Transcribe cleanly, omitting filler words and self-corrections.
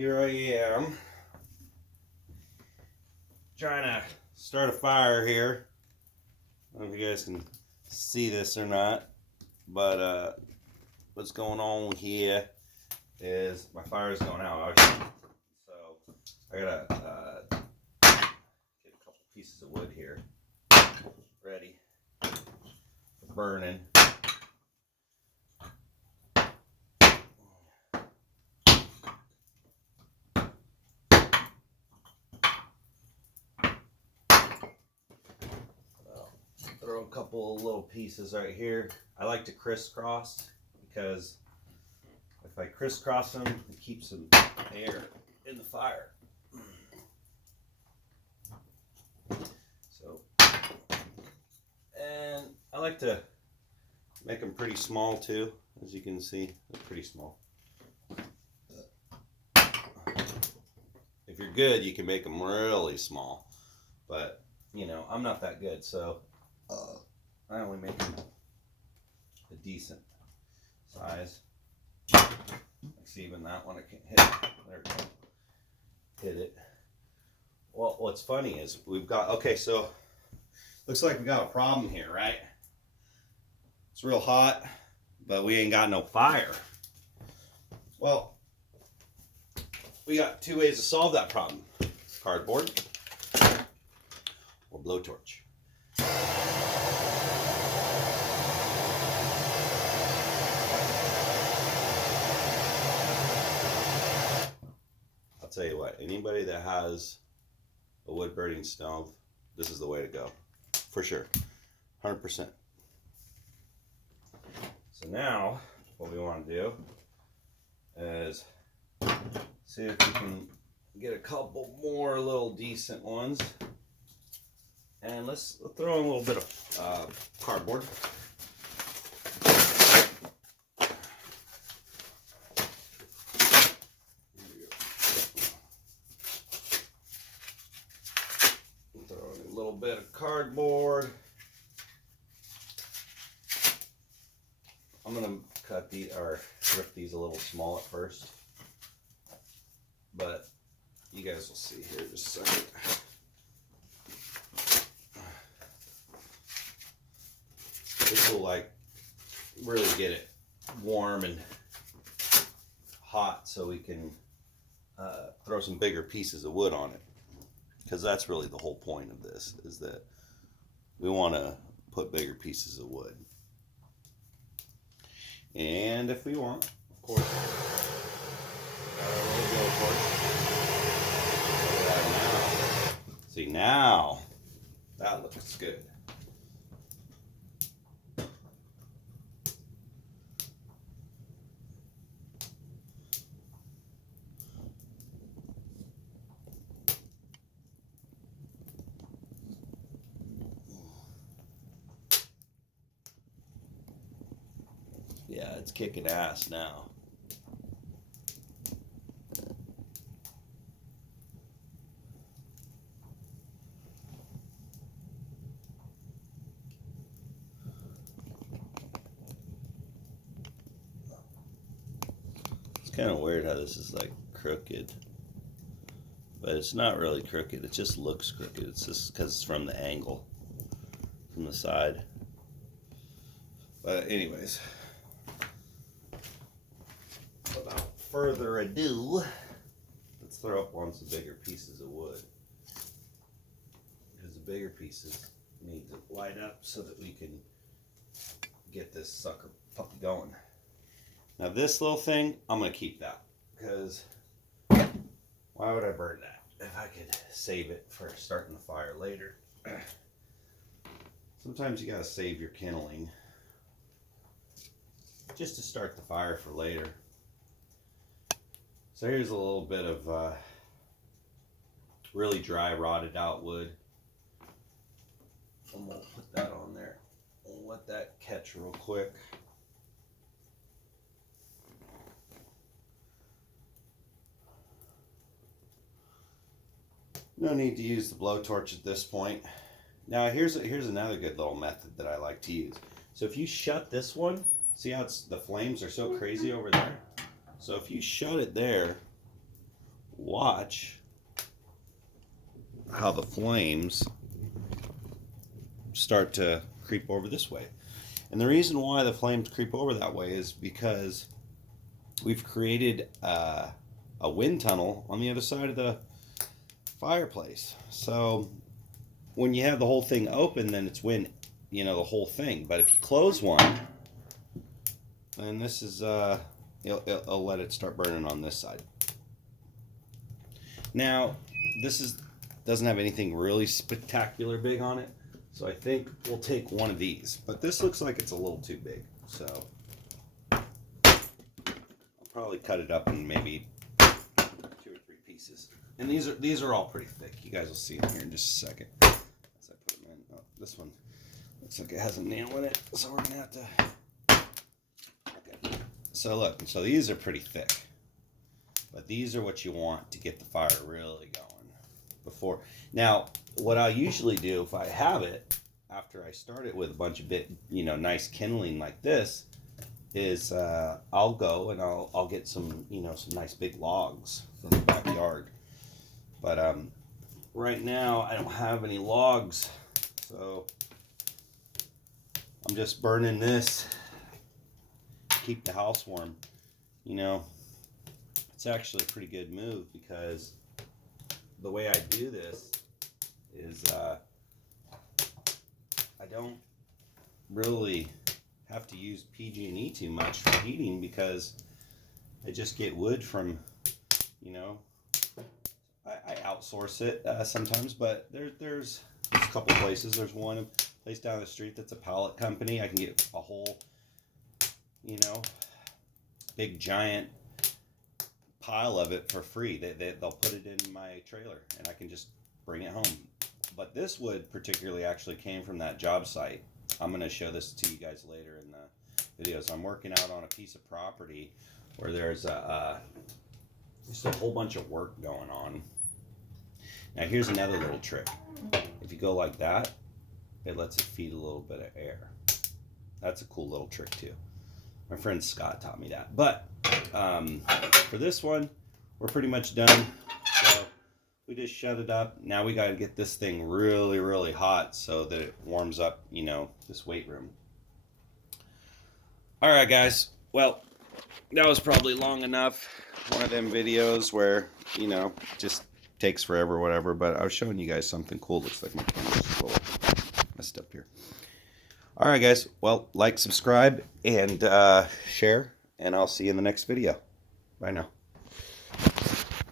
Here I am trying to start a fire here. I don't know if you guys can see this or not, but what's going on here is my fire is going out, obviously. So I gotta get a couple pieces of wood here ready for burning. Throw a couple of little pieces right here. I like to crisscross because if I crisscross them, it keeps some air in the fire. So, and I like to make them pretty small too. As you can see, they're pretty small. If you're good, you can make them really small. But, you know, I'm not that good, so I only make them a decent size. See, even that one I can't hit it. There we go. Hit it. Well, what's funny is we've got, okay, so looks like we got a problem here, right? It's real hot, but we ain't got no fire. Well, we got two ways to solve that problem. Cardboard or blowtorch. I'll tell you what, anybody that has a wood burning stove, this is the way to go, for sure, 100%. So now, what we want to do is see if we can get a couple more little decent ones, and let's throw in a little bit of cardboard. Bit of cardboard. I'm gonna cut these or rip these a little small at first, but you guys will see here in just a second. This will like really get it warm and hot so we can throw some bigger pieces of wood on it. Because that's really the whole point of this, is that we want to put bigger pieces of wood. And if we want, of course, see, now that looks good. Yeah, it's kicking ass now. It's kind of weird how this is like crooked, but it's not really crooked. It just looks crooked. It's just because it's from the angle, from the side. But anyways, without further ado, let's throw up on some bigger pieces of wood, because the bigger pieces need to light up so that we can get this sucker puppy going. Now this little thing, I'm going to keep that, because why would I burn that if I could save it for starting the fire later? Sometimes you got to save your kindling just to start the fire for later. So here's a little bit of really dry, rotted out wood. And we'll put that on there. We'll let that catch real quick. No need to use the blowtorch at this point. Now here's another good little method that I like to use. So if you shut this one, see how the flames are so crazy over there? So if you shut it there, watch how the flames start to creep over this way. And the reason why the flames creep over that way is because we've created a wind tunnel on the other side of the fireplace. So when you have the whole thing open, then it's wind, the whole thing. But if you close one, then this is it'll let it start burning on this side. Now this doesn't have anything really spectacular big on it, so I think we'll take one of these. But this looks like it's a little too big, so I'll probably cut it up in maybe 2 or 3 pieces. And these are all pretty thick. You guys will see them here in just a second as I put them in. Oh, this one looks like it has a nail in it, so we're gonna have to. Okay. So look, so these are pretty thick, but these are what you want to get the fire really going. Before now, what I usually do if I have it after I start it with a bunch of nice kindling like this is I'll go and I'll get some some nice big logs from the backyard. But right now I don't have any logs, so I'm just burning this to keep the house warm. It's actually a pretty good move because the way I do this is I don't really have to use PG&E too much for heating because I just get wood from, I outsource it sometimes, but there's a couple places. There's one place down the street that's a pallet company. I can get a whole, big giant pile of it for free. They'll put it in my trailer and I can just bring it home. But this wood particularly actually came from that job site. I'm going to show this to you guys later in the videos. I'm working out on a piece of property where there's just a whole bunch of work going on. Now here's another little trick. If you go like that, it lets it feed a little bit of air. That's a cool little trick too. My friend Scott taught me that. But for this one, we're pretty much done. So we just shut it up. Now we got to get this thing really, really hot so that it warms up, this weight room. All right, guys. Well, that was probably long enough. One of them videos where, just takes forever or whatever. But I was showing you guys something cool. Looks like my camera's just a little messed up here. All right, guys. Well, like, subscribe, and share. And I'll see you in the next video. Bye now.